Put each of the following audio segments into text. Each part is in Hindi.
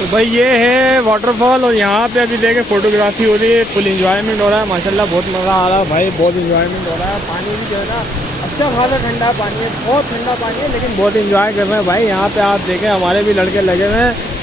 तो भाई ये है वाटरफॉल और यहाँ पे अभी देखे फोटोग्राफी हो रही है फुल इंजॉयमेंट हो रहा है, माशाल्लाह बहुत मज़ा आ रहा है भाई, बहुत इंजॉयमेंट हो रहा है। पानी भी जो है ना अच्छा खासा ठंडा पानी है, बहुत ठंडा पानी है, लेकिन बहुत इंजॉय कर रहे हैं भाई। यहाँ पे आप देखें, हमारे भी लड़के लगे हुए हैं।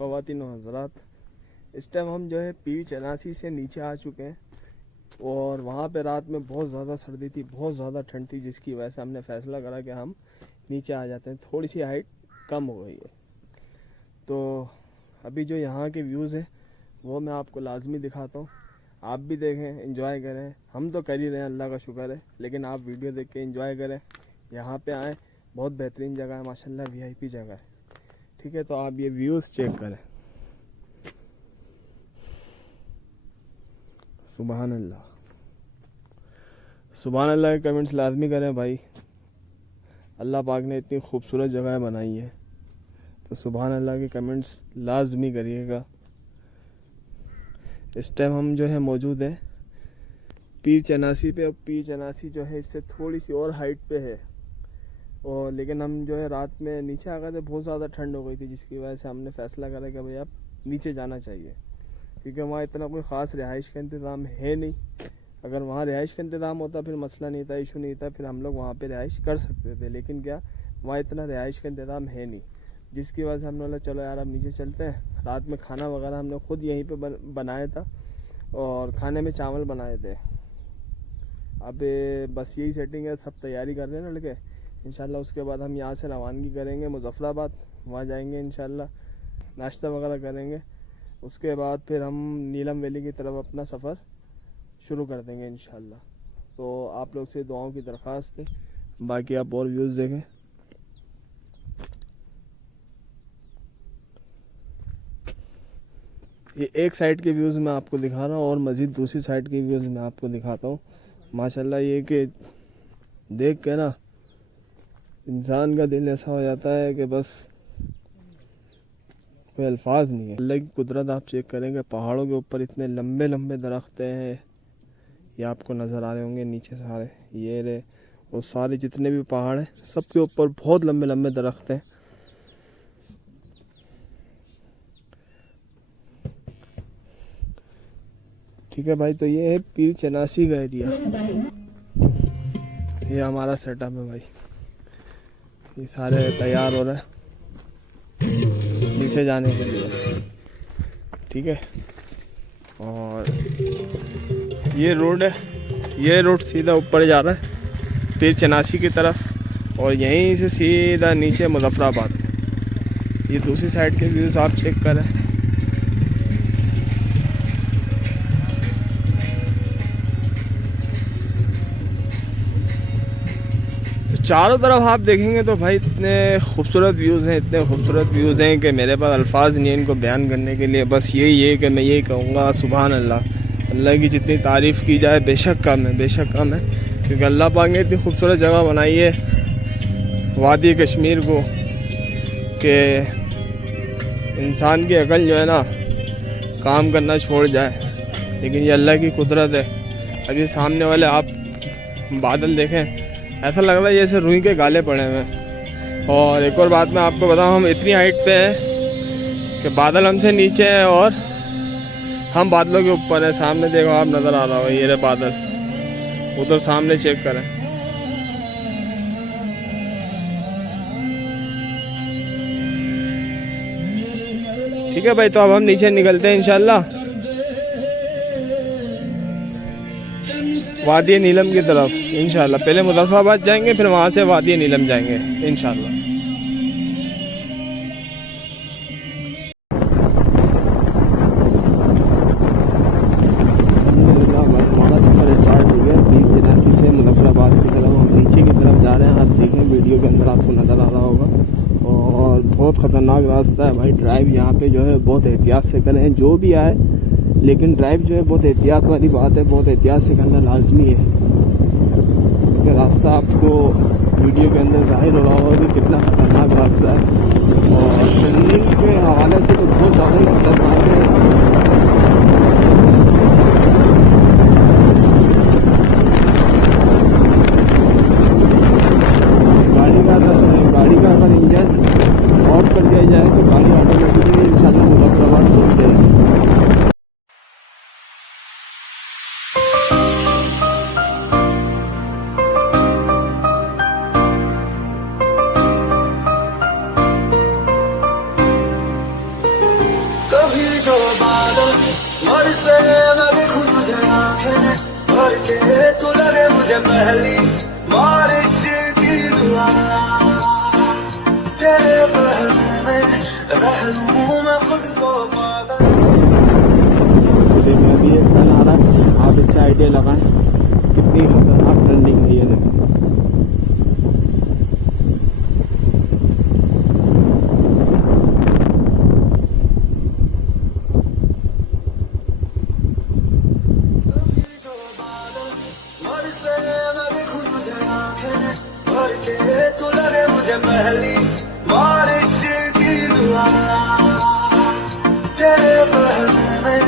ख़वातीन हज़रात। इस टाइम हम जो है पी चनासी से नीचे आ चुके हैं और वहाँ पे रात में बहुत ज़्यादा सर्दी थी, बहुत ज़्यादा ठंड थी, जिसकी वजह से हमने फ़ैसला करा कि हम नीचे आ जाते हैं। थोड़ी सी हाइट कम हो गई है। तो अभी जो यहाँ के व्यूज़ हैं, वो मैं आपको लाजमी दिखाता हूँ। आप भी देखें इंजॉय करें। हम तो कर ही रहे हैं, अल्लाह का शुक्र है। लेकिन आप वीडियो देख के इंजॉय करें। यहाँ पे आएँ, बहुत बेहतरीन जगह है, माशाल्लाह वीआईपी जगह है। ठीक है तो आप ये व्यूज़ चेक करें। सुबहान अल्लाह सुबहान अल्लाह के कमेंट्स लाजमी करें भाई। अल्लाह पाक ने इतनी खूबसूरत जगह बनाई है। तो सुबहान अल्लाह के कमेंट्स लाजमी करिएगा। इस टाइम हम जो है मौजूद हैं। पीर चनासी पे, और पीर चनासी जो है, इससे थोड़ी सी और हाइट पे है। और लेकिन हम जो है रात में नीचे आ गए थे बहुत ज़्यादा ठंड हो गई थी जिसकी वजह से हमने फ़ैसला करा कि भाई अब नीचे जाना चाहिए। क्योंकि वहाँ इतना कोई ख़ास रिहाइश का इंतज़ाम है नहीं। अगर वहाँ रिहाइश का इंतज़ाम होता फिर मसला नहीं था इशू नहीं था फिर हम लोग वहाँ पर रिहाइश कर सकते थे। लेकिन क्या वहाँ इतना रिहाइश का इंतज़ाम है नहीं। जिसकी वजह से हमने बोला चलो यार अब नीचे चलते हैं। रात में खाना वगैरह हमने खुद यहीं पे बन, बनाया था और खाने में चावल बनाए थे। अब बस यही सेटिंग है सब तैयारी कर रहे हैं लड़के? इंशाल्लाह उसके बाद हम यहाँ से रवानगी करेंगे, मुजफ्फराबाद, वहाँ जाएँगे इंशाल्लाह, नाश्ता वगैरह करेंगे। उसके बाद फिर हम नीलम वैली की तरफ़ अपना सफ़र शुरू कर देंगे इंशाल्लाह। तो आप लोग से दुआओं की दरख्वास्त है। बाकी आप और व्यूज़ देखें। ये एक साइड के व्यूज़ मैं आपको दिखा रहा हूँ और मज़ीद दूसरी साइड के व्यूज़ मैं आपको दिखाता हूँ। माशाल्लाह ये कि देख के ना इंसान का दिल ऐसा हो जाता है कि बस कोई अल्फाज नहीं है। अल्लाह की कुदरत, आप चेक करेंगे पहाड़ों के ऊपर इतने लंबे लंबे दरख्त हैं ये आपको नज़र आ रहे होंगे नीचे सारे। ये रे वो सारे जितने भी पहाड़ हैं, सबके ऊपर बहुत लंबे लंबे दरख्त हैं। ठीक है भाई तो ये है पीर चनासी का एरिया ये हमारा सेटअप है भाई। ये सारे तैयार हो रहे हैं। नीचे जाने के लिए। ठीक है? और ये रोड है। ये रोड सीधा ऊपर जा रहा है। फिर चनासी की तरफ़ और यहीं से सीधा नीचे मुजफ्फराबाद। ये दूसरी साइड के व्यूज़ आप चेक करें। चारों तरफ़ आप देखेंगे तो भाई इतने खूबसूरत व्यूज़ हैं, इतने खूबसूरत व्यूज़ हैं कि मेरे पास अल्फाज नहीं इनको बयान करने के लिए। बस यही है कि मैं यही कहूँगा सुबहान अल्लाह अल्लाह की जितनी तारीफ़ की जाए, बेशक कम है, बेशक कम है। क्योंकि अल्लाह पाक ने इतनी खूबसूरत जगह बनाई है, वादी कश्मीर को, कि इंसान की अकल जो है ना, काम करना छोड़ जाए। लेकिन ये अल्लाह की कुदरत है। अभी सामने वाले आप बादल देखें ऐसा लग रहा है जैसे रुई के गाले पड़े हुए हैं। और एक और बात मैं आपको बताऊँ, हम इतनी हाइट पे हैं कि बादल हमसे नीचे हैं और हम बादलों के ऊपर हैं। सामने देखो आप, नज़र आ रहा हो ये रहे बादल। उधर सामने चेक करें। ठीक है भाई तो अब हम नीचे निकलते हैं, इंशाल्लाह। वादी नीलम की तरफ़ इंशाल्लाह। पहले मुजफ्फराबाद जाएँगे फिर वहाँ से वादी नीलम जाएँगे अल्हम्दुलिल्लाह, हमारा सफ़र स्टार्ट हो। गया से की तरफ़ नीचे की तरफ़ जा रहे हैं। आप देखें वीडियो के अंदर आपको नज़र आ रहा होगा। और बहुत ख़तरनाक रास्ता है भाई। ड्राइव यहाँ पे जो है बहुत एहतियात से करें। जो भी आए लेकिन ड्राइव जो है बहुत एहतियात वाली बात है, बहुत एहतियात से करना लाजमी है। क्योंकि रास्ता आपको वीडियो के अंदर ज़ाहिर हो रहा होगा कि कितना ख़तरनाक रास्ता है, और ट्रेनिंग के हवाले से तो बहुत ज़्यादा खतरनाक है। बरसे मैं देखूँ तुझे आँखें भर के तू लगे मुझे पहली बारिश की दुआ। तेरे पहलू में रह लूँ मैं खुद को पागल। आप इससे आइडिया लगाएँ, कितनी खतरनाक टर्निंग है ये देखें। लगे मुझे पहली बारिश की दुआ तेरे पहलू में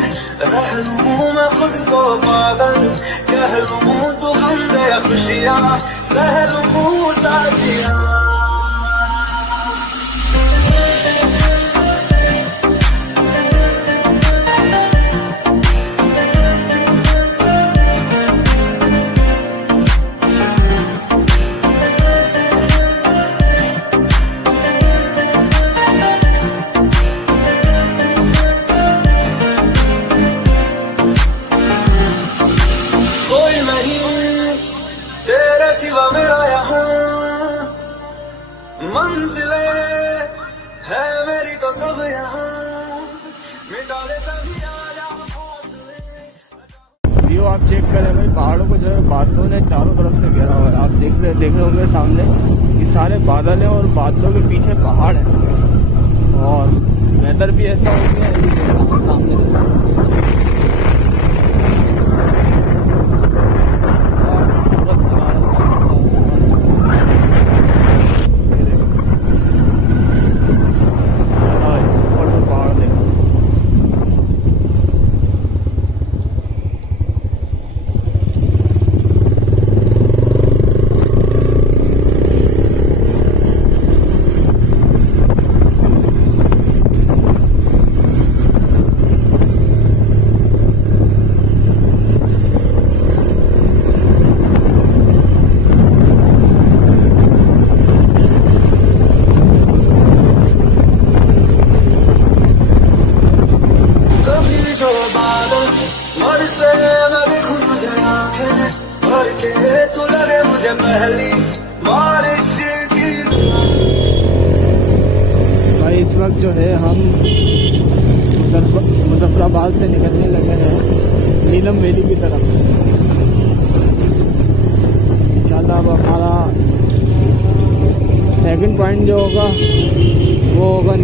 रह लूँ मैं खुद को पागल कह लूँ तू हम दे खुशियाँ सह लूँ साथियाँ व्यू आप चेक करें भाई, पहाड़ों को जो है, बादलों ने चारों तरफ़ से घेरा हुआ है। आप देख रहे देख रहे होंगे सामने कि सारे बादल हैं और बादलों के पीछे पहाड़ है। और वेदर भी ऐसा हो गया सामने तू लगे मुझे पहली बारिश की? भाई, इस वक्त जो है, हम मुजफ्फराबाद से निकलने लगे हैं, नीलम वैली की तरफ़। इंशाल्लाह अब हमारा सेकंड पॉइंट जो होगा, वो होगा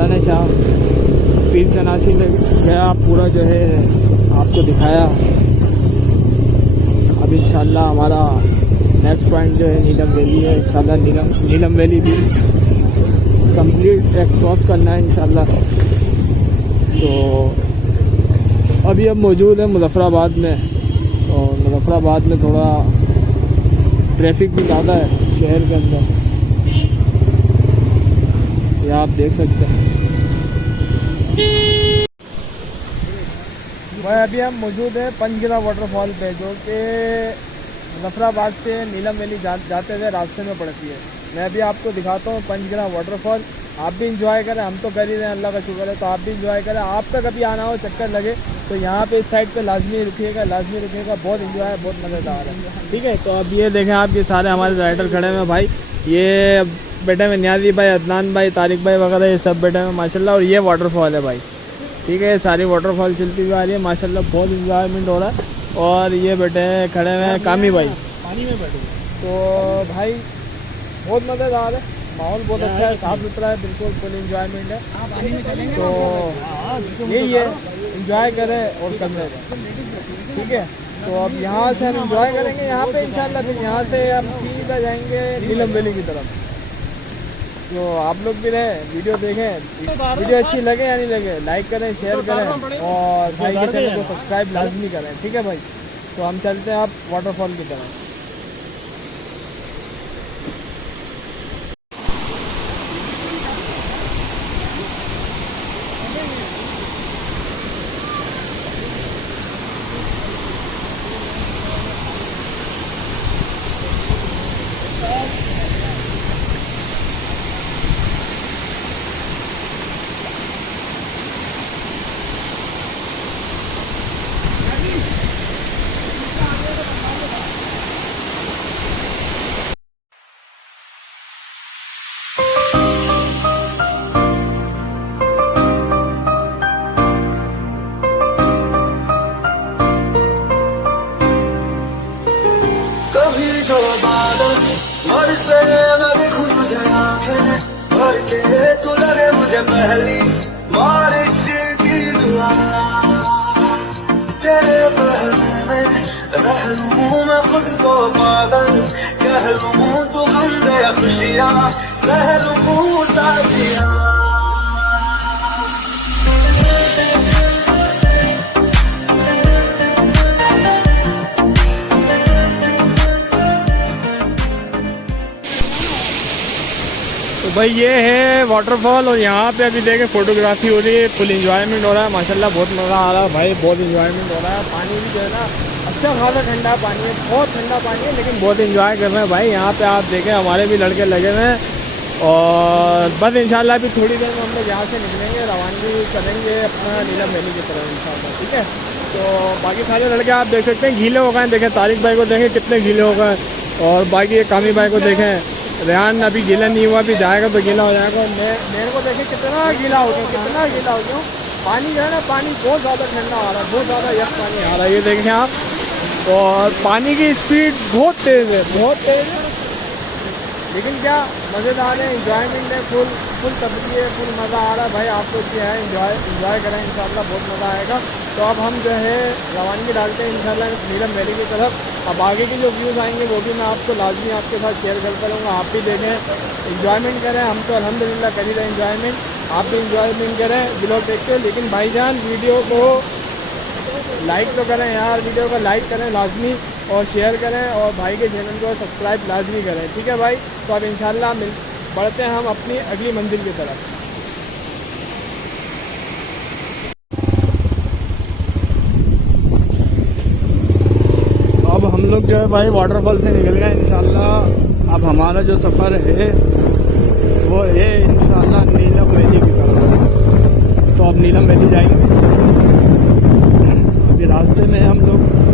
अल्लाह ने चाह। पीर चनासी में गया, पूरा जो है आपको दिखाया। अब इंशाल्लाह हमारा नेक्स्ट पॉइंट जो है नीलम वैली है। इंशाल्लाह नीलम नीलम वैली भी कंप्लीट एक्सप्लोर करना है इंशाल्लाह। तो अभी हम मौजूद हैं मुजफ्फराबाद में। और मुजफ्फराबाद में थोड़ा ट्रैफ़िक भी ज़्यादा है शहर के अंदर। आप देख सकते हैं। भाई अभी हम मौजूद हैं पंचगिरा वाटरफॉल पे जो कि मुजफ्फराबाद से नीलम वैली जा, जाते हुए रास्ते में पड़ती है। मैं अभी आपको दिखाता हूँ पंचग्रा वाटरफॉल आप भी इंजॉय करें हम तो कर ही रहे हैं अल्लाह का शुक्र है। तो आप भी इंजॉय करें। आपका कभी आना हो चक्कर लगे तो यहाँ पे इस साइड पे लाजमी रुकिएगा लाजमी रुकिएगा। बहुत इंजॉय है बहुत मज़ेदार है। ठीक है तो अब ये देखें आप ये सारे हमारे राइडर खड़े हैं भाई। ये बेटे में न्याजी भाई अदनान भाई तारिक भाई वगैरह ये सब बेटे में माशाल्लाह और ये वाटरफॉल है भाई। ठीक है ये सारी वाटरफॉल चलती हुई आ रही है माशाल्लाह बहुत इन्जॉयमेंट हो रहा है। और ये बेटे खड़े हुए हैं कामी भाई। पानी में बैठो। तो भाई बहुत मज़ेदार है माहौल बहुत अच्छा है साफ़ सुथरा है बिल्कुल फुल इंजॉयमेंट है। तो यही है इंजॉय करें और करने रहें ठीक है तो अब यहाँ से हम इंजॉय करेंगे यहाँ पे इंशाल्लाह फिर यहाँ से हम सीधा जाएँगे नीलम वैली की तरफ़। तो आप लोग भी रहे वीडियो देखें वीडियो अच्छी लगे या नहीं लगे लाइक करें शेयर करें और भाई के चैनल को सब्सक्राइब लाजमी करें ठीक है भाई? तो हम चलते हैं आप वाटरफॉल की तरफ़। मैं देखूँ तुझे आँखें भर के तू लगे मुझे पहली बारिश की दुआ। तेरे पहलू में रह लूँ मैं खुद को पागल, कह लूँ तू हम दे खुशियाँ, सह लूँ साथियाँ। तो भाई ये है वाटरफॉल और यहाँ पे अभी देखे फोटोग्राफी हो रही है फुल इंजॉयमेंट हो रहा है, माशाल्लाह बहुत मज़ा आ रहा है भाई, बहुत इंजॉयमेंट हो रहा है। पानी भी जो है ना अच्छा खासा ठंडा पानी है, बहुत ठंडा पानी है, लेकिन बहुत इंजॉय कर रहे हैं भाई। यहाँ पे आप देखें, हमारे भी लड़के लगे हुए हैं और बस इंशाल्लाह अभी थोड़ी देर में हम लोग यहाँ से निकलेंगे, रवानगी करेंगे अपना नीलम वैली की तरफ़ इन ठीक है? तो बाकी सारे लड़के आप देख सकते हैं, गीले हो गए देखें, तारिक भाई को देखें, कितने गीले हो गए और बाकी कामी भाई को देखें। रेहान अभी गीला नहीं हुआ, अभी जाएगा तो गीला हो जाएगा। मैं मेरे को देखें कितना गीला हो गया, कितना गीला हो गया। पानी जो है ना, पानी बहुत ज़्यादा ठंडा आ रहा है, बहुत ज़्यादा यक पानी आ रहा है, ये देखें आप। और पानी की स्पीड बहुत तेज़ है, बहुत तेज़ है। लेकिन क्या मज़ेदार है इंजॉयमेंट है फुल फुल तबदी है फुल मज़ा आ रहा है। भाई, आप लोग क्या है इंजॉय इंजॉय करें, इंशाल्लाह बहुत मज़ा आएगा। तो अब हम जो है रवानगी डालते हैं, इंशाल्लाह नीलम वैली की तरफ़। अब आगे के जो व्यूज़ आएँगे, वो भी मैं आपको लाजमी आपके साथ शेयर करता रहूँगा आप भी देखें इंजॉयमेंट करें। हम तो अलहमदिल्ला कर ही रहे इंजॉयमेंट आप भी इंजॉयमेंट करें ब्लॉग देखते हैं लेकिन भाईजान वीडियो को लाइक तो करें यार वीडियो को लाइक करें लाजमी और शेयर करें और भाई के चैनल को सब्सक्राइब लाजमी करें। ठीक है भाई? तो अब इंशाल्लाह मिल, बढ़ते हैं हम अपनी अगली मंजिल की तरफ़। भाई वाटरफॉल से निकल गए इन अब हमारा जो सफ़र है, वो है इन नीलम वैली की तरफ़। तो अब नीलम वैली जाएँगे। अभी रास्ते में हम लोग।